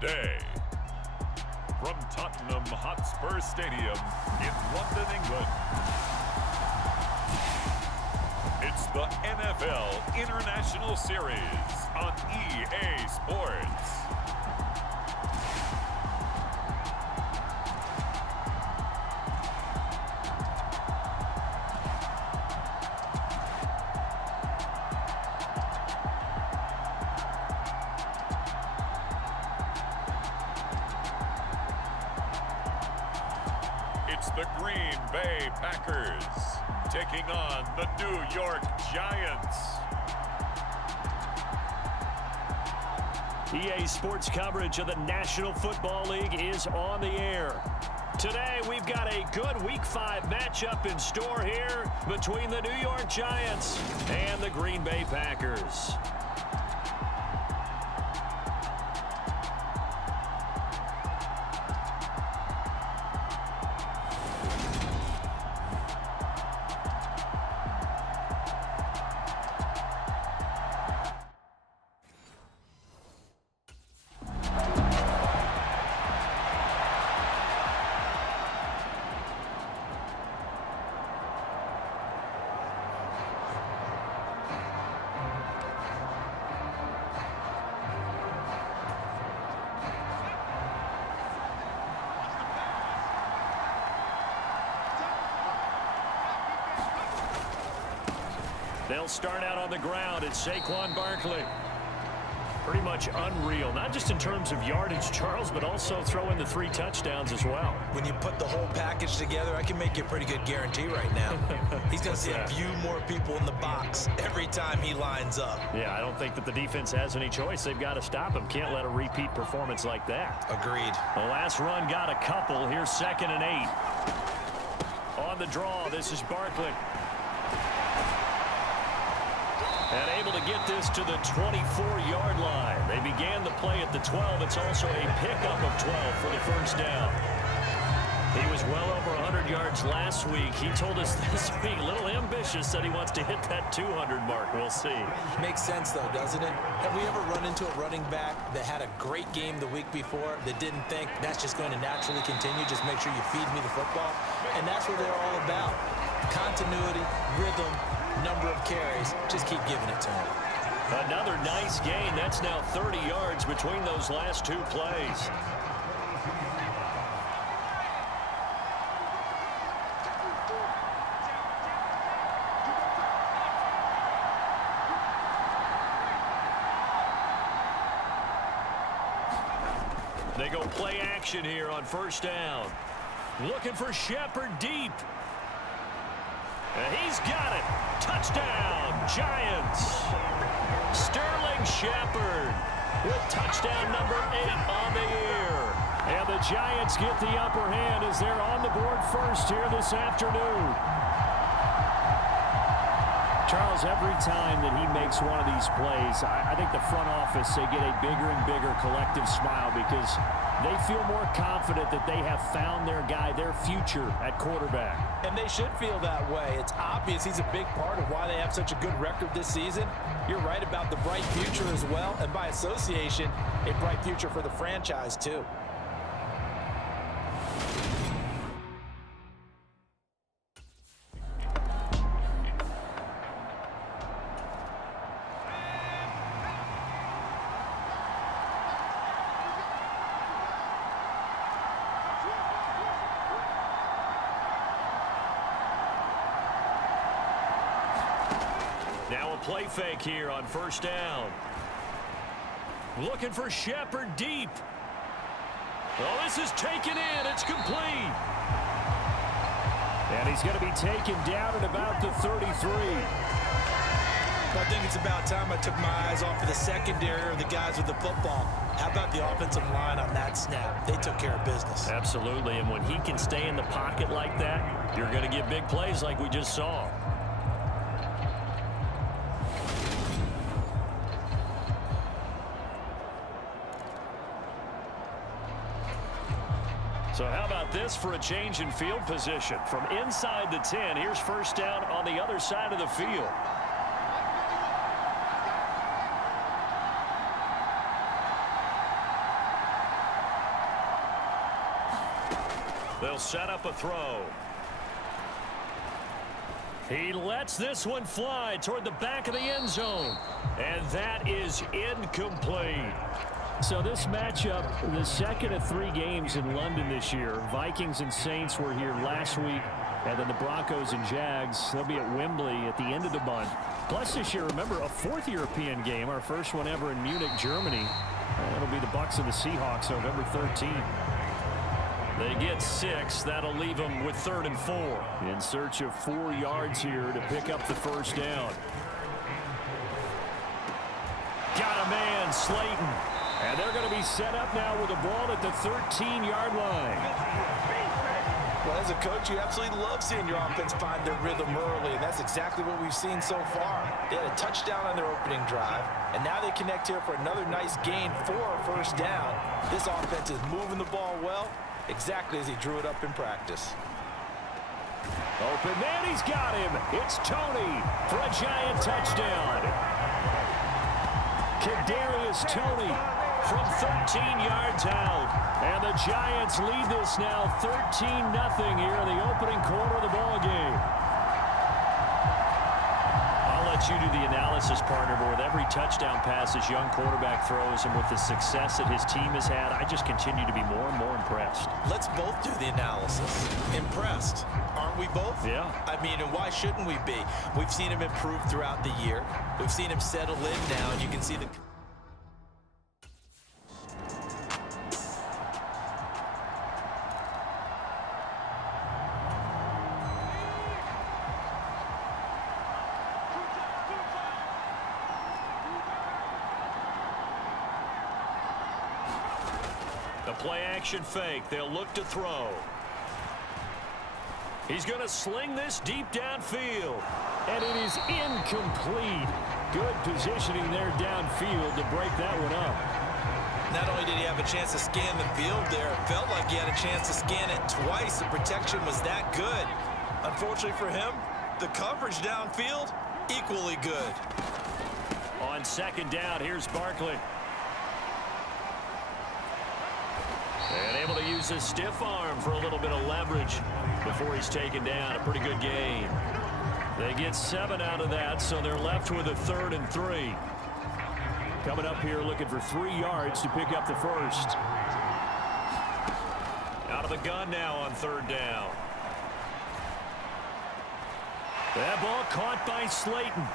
today. From Tottenham Hotspur Stadium in London, England, it's the NFL International Series on EA Sports. It's the Green Bay Packers taking on the New York Giants. EA Sports coverage of the National Football League is on the air. Today, we've got a good Week 5 matchup in store here between the New York Giants and the Green Bay Packers. They'll start out on the ground. It's Saquon Barkley. Pretty much unreal, not just in terms of yardage, Charles, but also throw in the 3 touchdowns as well. When you put the whole package together, I can make you a pretty good guarantee right now. He's going to see a few more people in the box every time he lines up. Yeah, I don't think that the defense has any choice. They've got to stop him. Can't let a repeat performance like that. Agreed. The last run got a couple. Here's 2nd and 8. On the draw, this is Barkley. And able to get this to the 24-yard line. They began the play at the 12. It's also a pickup of 12 for the first down. He was well over 100 yards last week. He told us this week, a little ambitious, said he wants to hit that 200 mark. We'll see. Makes sense, though, doesn't it? Have we ever run into a running back that had a great game the week before that didn't think that's just going to naturally continue? Just make sure you feed me the football. And that's what they're all about. Continuity, rhythm, number of carries. Just keep giving it to him. Another nice gain. That's now 30 yards between those last 2 plays. They go play action here on first down. Looking for Shepard deep. And he's got it. Touchdown, Giants. Sterling Shepard with touchdown number 8 on the year. And the Giants get the upper hand as they're on the board first here this afternoon. Charles, every time that he makes one of these plays, I think the front office, they get a bigger and bigger collective smile because they feel more confident that they have found their guy, their future at quarterback. And they should feel that way. It's obvious he's a big part of why they have such a good record this season. You're right about the bright future as well, and by association, a bright future for the franchise too. Now a play fake here on first down. Looking for Shepard deep. Oh, this is taken in. It's complete. And he's going to be taken down at about the 33. I think it's about time I took my eyes off of the secondary or the guys with the football. How about the offensive line on that snap? They took care of business. Absolutely, and when he can stay in the pocket like that, you're going to get big plays like we just saw. So how about this for a change in field position? From inside the 10, here's first down on the other side of the field. They'll set up a throw. He lets this one fly toward the back of the end zone. And that is incomplete. So this matchup, the second of 3 games in London this year. Vikings and Saints were here last week. And then the Broncos and Jags, they'll be at Wembley at the end of the month. Plus this year, remember, a 4th European game, our first one ever in Munich, Germany. It'll be the Bucs and the Seahawks November 13th. They get 6. That'll leave them with 3rd and 4. In search of 4 yards here to pick up the first down. Got a man, Slayton. And they're going to be set up now with the ball at the 13-yard line. Well, as a coach, you absolutely love seeing your offense find their rhythm early, and that's exactly what we've seen so far. They had a touchdown on their opening drive, and now they connect here for another nice gain for a first down. This offense is moving the ball well, exactly as he drew it up in practice. Open man, he's got him. It's Tony for a giant touchdown. Kadarius Toney from 13 yards out. And the Giants lead this now 13-0 here in the opening quarter of the ball game. I'll let you do the analysis, partner, but with every touchdown pass this young quarterback throws and with the success that his team has had, I just continue to be more and more impressed. Let's both do the analysis. Impressed. Aren't we both? Yeah. I mean, and why shouldn't we be? We've seen him improve throughout the year. We've seen him settle in now, and you can see the... The play-action fake. They'll look to throw. He's going to sling this deep downfield. And it is incomplete. Good positioning there downfield to break that one up. Not only did he have a chance to scan the field there, it felt like he had a chance to scan it twice. The protection was that good. Unfortunately for him, the coverage downfield, equally good. On second down, here's Barkley. And able to use his stiff arm for a little bit of leverage before he's taken down. A pretty good gain. They get 7 out of that, so they're left with a 3rd and 3. Coming up here looking for 3 yards to pick up the first. Out of the gun now on 3rd down. That ball caught by Slayton.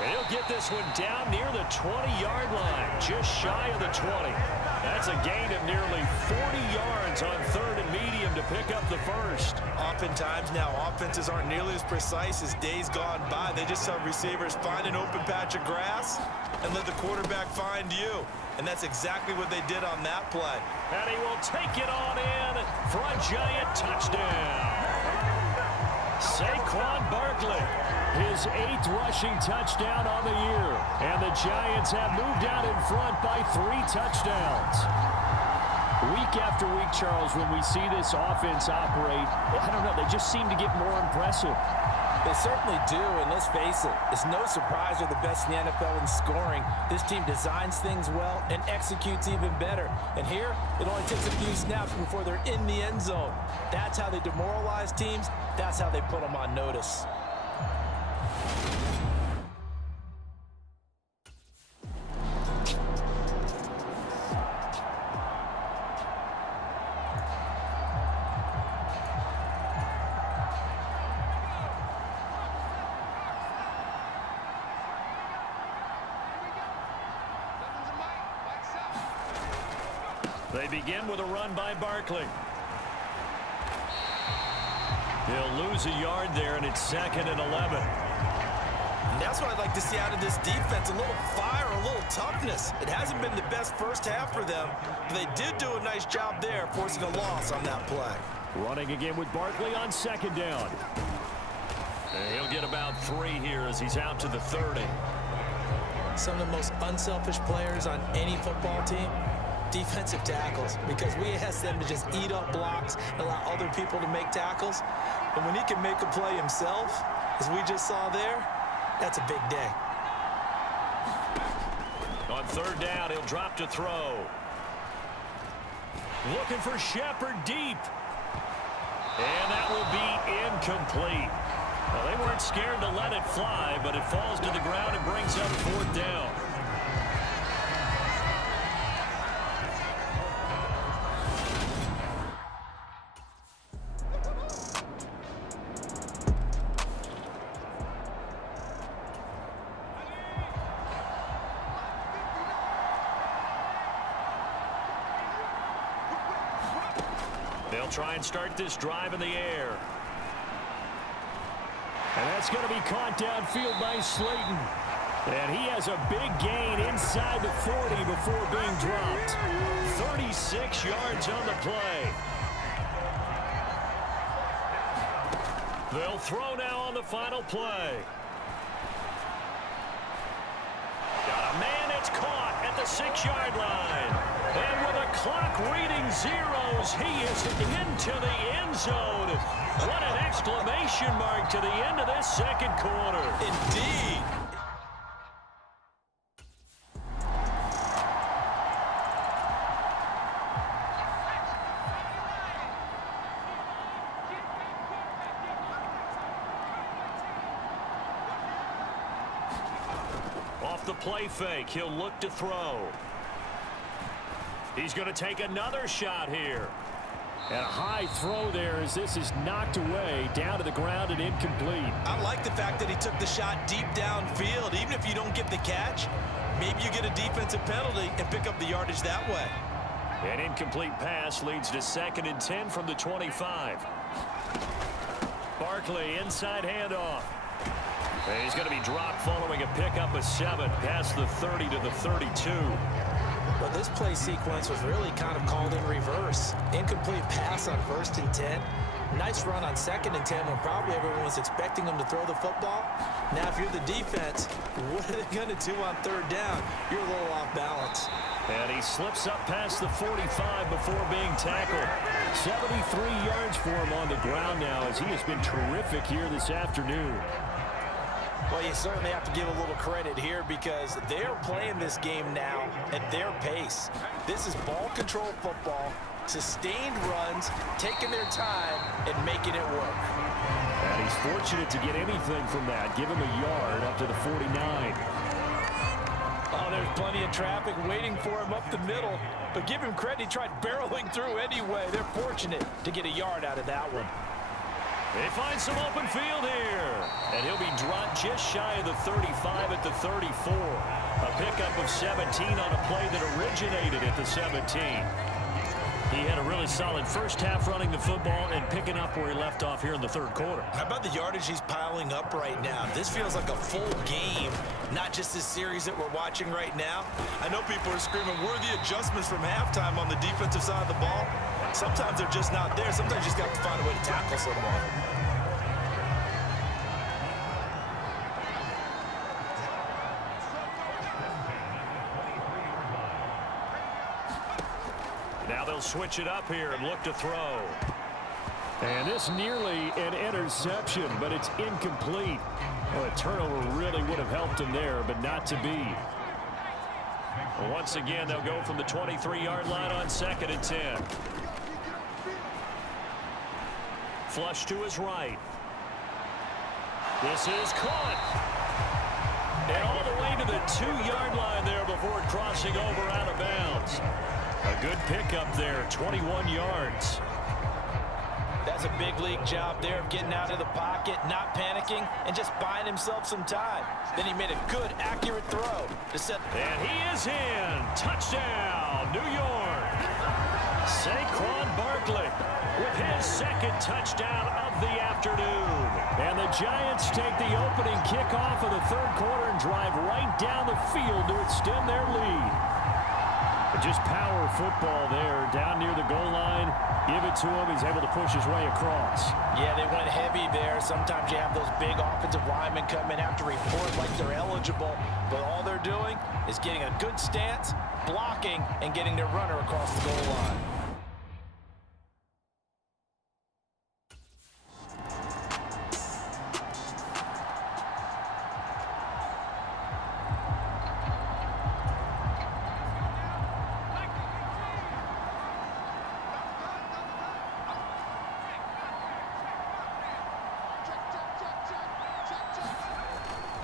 He'll get this one down near the 20-yard line, just shy of the 20. That's a gain of nearly 40 yards on 3rd and medium to pick up the first. Oftentimes now, offenses aren't nearly as precise as days gone by. They just have receivers find an open patch of grass and let the quarterback find you. And that's exactly what they did on that play. And he will take it on in for a giant touchdown. Saquon Barkley, his 8th rushing touchdown on the year. And the Giants have moved out in front by 3 touchdowns. Week after week, Charles, when we see this offense operate, I don't know, they just seem to get more impressive. They certainly do, and let's face it, it's no surprise they're the best in the NFL in scoring. This team designs things well and executes even better. And here, it only takes a few snaps before they're in the end zone. That's how they demoralize teams. That's how they put them on notice. They begin with a run by Barkley. He'll lose a yard there, and it's 2nd and 11. And that's what I'd like to see out of this defense, a little fire, a little toughness. It hasn't been the best first half for them, but they did do a nice job there, forcing a loss on that play. Running again with Barkley on 2nd down. And he'll get about 3 here as he's out to the 30. Some of the most unselfish players on any football team, defensive tackles, because we ask them to just eat up blocks, allow other people to make tackles. But when he can make a play himself, as we just saw there, that's a big day. On 3rd down, he'll drop to throw. Looking for Shepard deep. And that will be incomplete. Well, they weren't scared to let it fly, but it falls to the ground and brings up 4th down. They'll try and start this drive in the air. And that's going to be caught downfield by Slayton. And he has a big gain inside the 40 before being dropped. 36 yards on the play. They'll throw now on the final play. Got a man, it's caught at the 6-yard line. And with a clock reading zeros, he is into the end zone. What an exclamation mark to the end of this second quarter. Indeed. Off the play fake, he'll look to throw. He's going to take another shot here. And a high throw there as this is knocked away, down to the ground and incomplete. I like the fact that he took the shot deep downfield. Even if you don't get the catch, maybe you get a defensive penalty and pick up the yardage that way. An incomplete pass leads to 2nd and 10 from the 25. Barkley, inside handoff. And he's going to be dropped following a pickup of 7 past the 30 to the 32. Well, this play sequence was really kind of called in reverse. Incomplete pass on 1st and 10. Nice run on 2nd and 10 when probably everyone was expecting him to throw the football. Now, if you're the defense, what are they going to do on 3rd down? You're a little off balance. And he slips up past the 45 before being tackled. 73 yards for him on the ground now as he has been terrific here this afternoon. Well, you certainly have to give a little credit here because they're playing this game now at their pace. This is ball control football, sustained runs, taking their time, and making it work. And he's fortunate to get anything from that. Give him a yard up to the 49. Oh, there's plenty of traffic waiting for him up the middle. But give him credit, he tried barreling through anyway. They're fortunate to get a yard out of that one. They find some open field here. And he'll be dropped just shy of the 35 at the 34. A pickup of 17 on a play that originated at the 17. He had a really solid first half running the football and picking up where he left off here in the 3rd quarter. How about the yardage he's piling up right now? This feels like a full game, not just this series that we're watching right now. I know people are screaming, where are the adjustments from halftime on the defensive side of the ball? Sometimes they're just not there. Sometimes you just got to find a way to tackle someone. Now they'll switch it up here and look to throw. And this nearly an interception, but it's incomplete. Well, a turnover really would have helped him there, but not to be. Well, once again, they'll go from the 23-yard line on 2nd and 10. Flush to his right. This is caught. And all the way to the 2-yard line there before crossing over out of bounds. A good pickup there, 21 yards. That's a big league job there of getting out of the pocket, not panicking, and just buying himself some time. Then he made a good, accurate throw to set. And he is in. Touchdown, New York. Saquon Barkley with his 2nd touchdown of the afternoon. And the Giants take the opening kickoff of the 3rd quarter and drive right down the field to extend their lead. Just power football there, down near the goal line. Give it to him. He's able to push his way across. Yeah, they went heavy there. Sometimes you have those big offensive linemen come in, have to report like they're eligible. But all they're doing is getting a good stance, blocking, and getting their runner across the goal line.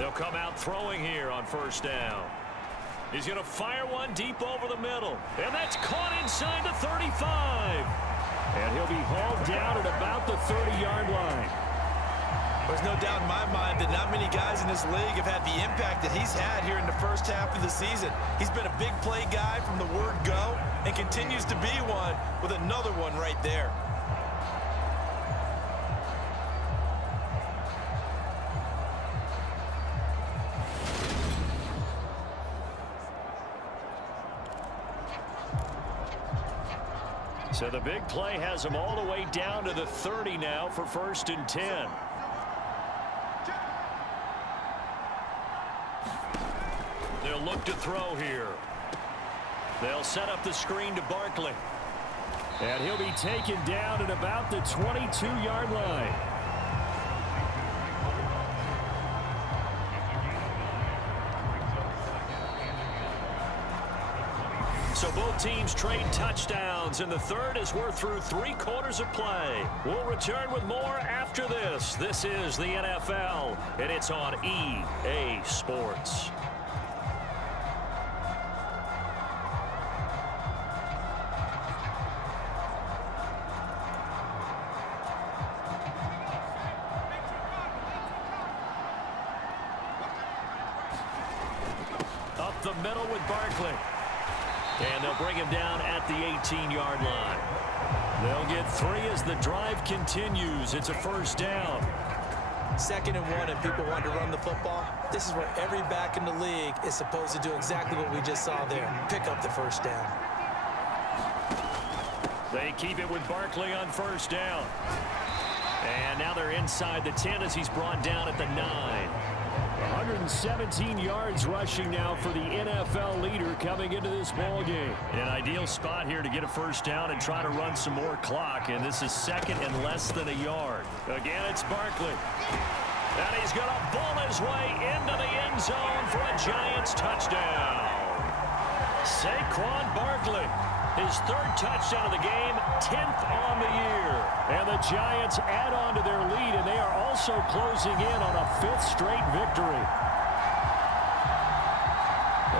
They'll come out throwing here on first down. He's going to fire one deep over the middle. And that's caught inside the 35. And he'll be hauled down at about the 30-yard line. There's no doubt in my mind that not many guys in this league have had the impact that he's had here in the first half of the season. He's been a big play guy from the word go and continues to be one with another one right there. So the big play has him all the way down to the 30 now for 1st and 10. They'll look to throw here. They'll set up the screen to Barkley. And he'll be taken down at about the 22-yard line. So both teams trade touchdowns, and the third as we're through 3 quarters of play. We'll return with more after this. This is the NFL, and it's on EA Sports. Up the middle with Barkley. And they'll bring him down at the 18-yard line. They'll get 3 as the drive continues. It's a first down. 2nd and 1, and people want to run the football. This is where every back in the league is supposed to do exactly what we just saw there. Pick up the first down. They keep it with Barkley on first down. And now they're inside the 10 as he's brought down at the 9. 117 yards rushing now for the NFL leader coming into this ball game. An ideal spot here to get a first down and try to run some more clock, and this is 2nd and less than a yard. Again, it's Barkley. And he's going to bull his way into the end zone for a Giants touchdown. Saquon Barkley, his 3rd touchdown of the game, 10th on the year. And the Giants add on to their lead, and they are also closing in on a 5th straight victory.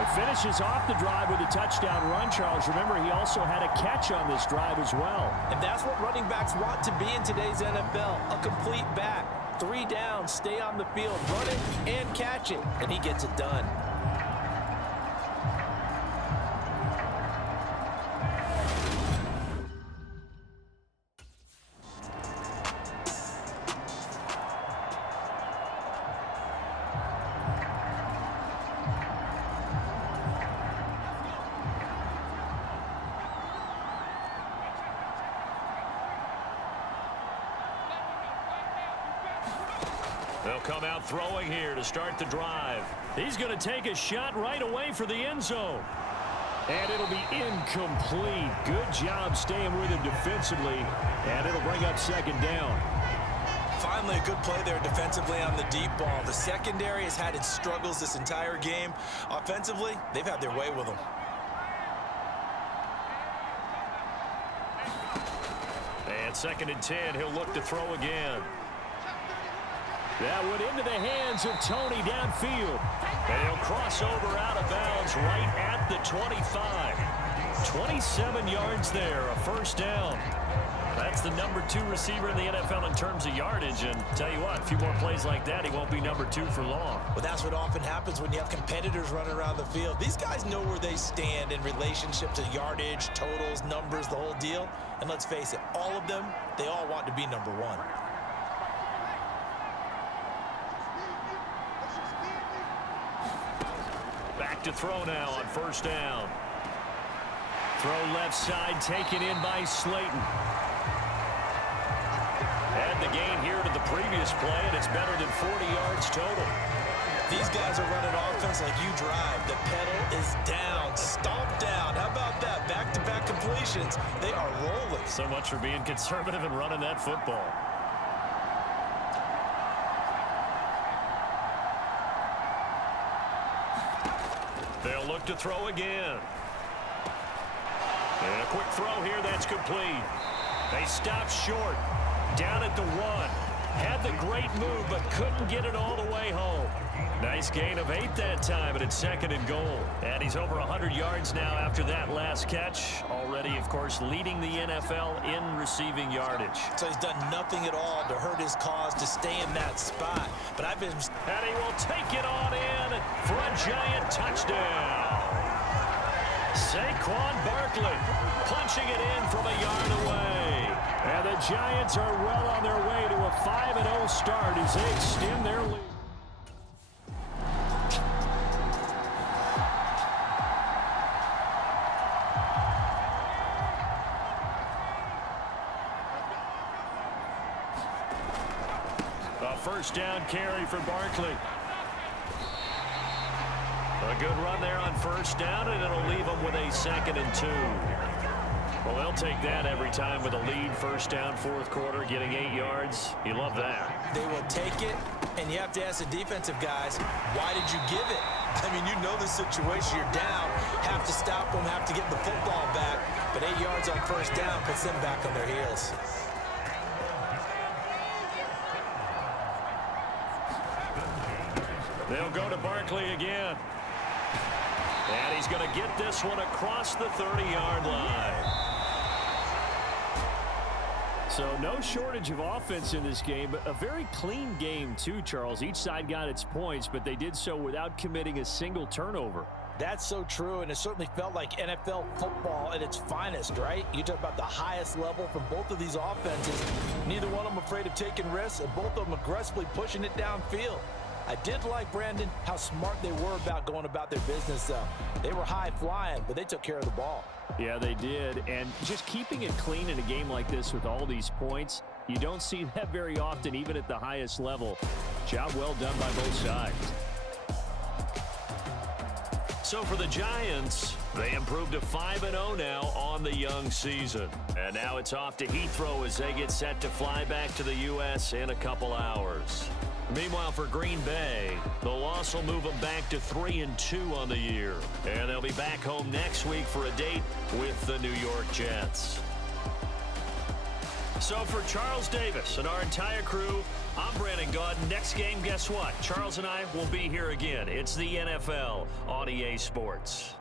It finishes off the drive with a touchdown run, Charles. Remember, he also had a catch on this drive as well. And that's what running backs want to be in today's NFL, a complete back. 3 down, stay on the field, run it and catch it, and he gets it done. They'll come out throwing here to start the drive. He's going to take a shot right away for the end zone. And it'll be incomplete. Good job staying with him defensively. And it'll bring up 2nd down. Finally, a good play there defensively on the deep ball. The secondary has had its struggles this entire game. Offensively, they've had their way with them. And 2nd and 10, he'll look to throw again. That went into the hands of Tony downfield. And he'll cross over out of bounds right at the 25. 27 yards there, a first down. That's the number 2 receiver in the NFL in terms of yardage. And tell you what, a few more plays like that, he won't be number 2 for long. Well, that's what often happens when you have competitors running around the field. These guys know where they stand in relationship to yardage, totals, numbers, the whole deal. And let's face it, all of them, they all want to be number 1. Back to throw now on first down. Throw left side taken in by Slayton. Add the gain here to the previous play, and it's better than 40 yards total. These guys are running offense like you drive. The pedal is down, stomp down. How about that? Back-to-back completions. They are rolling. So much for being conservative and running that football. They'll look to throw again. And a quick throw here that's complete. They stop short. Down at the 1. Had the great move, but couldn't get it all the way home. Nice gain of 8 that time, and it's 2nd and goal. And he's over 100 yards now after that last catch. Already, of course, leading the NFL in receiving yardage. So he's done nothing at all to hurt his cause to stay in that spot. But I've been... And he will take it on in for a giant touchdown. Saquon Barkley punching it in from a yard away. And the Giants are well on their way to a 5-0 start as they extend their lead. A first down carry for Barkley. A good run there on first down, and it'll leave them with a 2nd and 2. Well, they'll take that every time with a lead. First down, 4th quarter, getting 8 yards. You love that. They will take it, and you have to ask the defensive guys, why did you give it? I mean, you know the situation. You're down, have to stop them, have to get the football back. But 8 yards on first down puts them back on their heels. They'll go to Barkley again. And he's going to get this one across the 30-yard line. So no shortage of offense in this game, but a very clean game too, Charles. Each side got its points, but they did so without committing a single turnover. That's so true, and it certainly felt like NFL football at its finest, right? You talk about the highest level from both of these offenses. Neither one of them afraid of taking risks, and both of them aggressively pushing it downfield. I did like, Brandon, how smart they were about going about their business, though. They were high-flying, but they took care of the ball. Yeah, they did. And just keeping it clean in a game like this with all these points, you don't see that very often, even at the highest level. Job well done by both sides. So for the Giants, they improved to 5-0 now on the young season. And now it's off to Heathrow as they get set to fly back to the U.S. in a couple hours. Meanwhile, for Green Bay, the loss will move them back to 3-2 on the year. And they'll be back home next week for a date with the New York Jets. So for Charles Davis and our entire crew, I'm Brandon Gaudin. Next game, guess what? Charles and I will be here again. It's the NFL on EA Sports.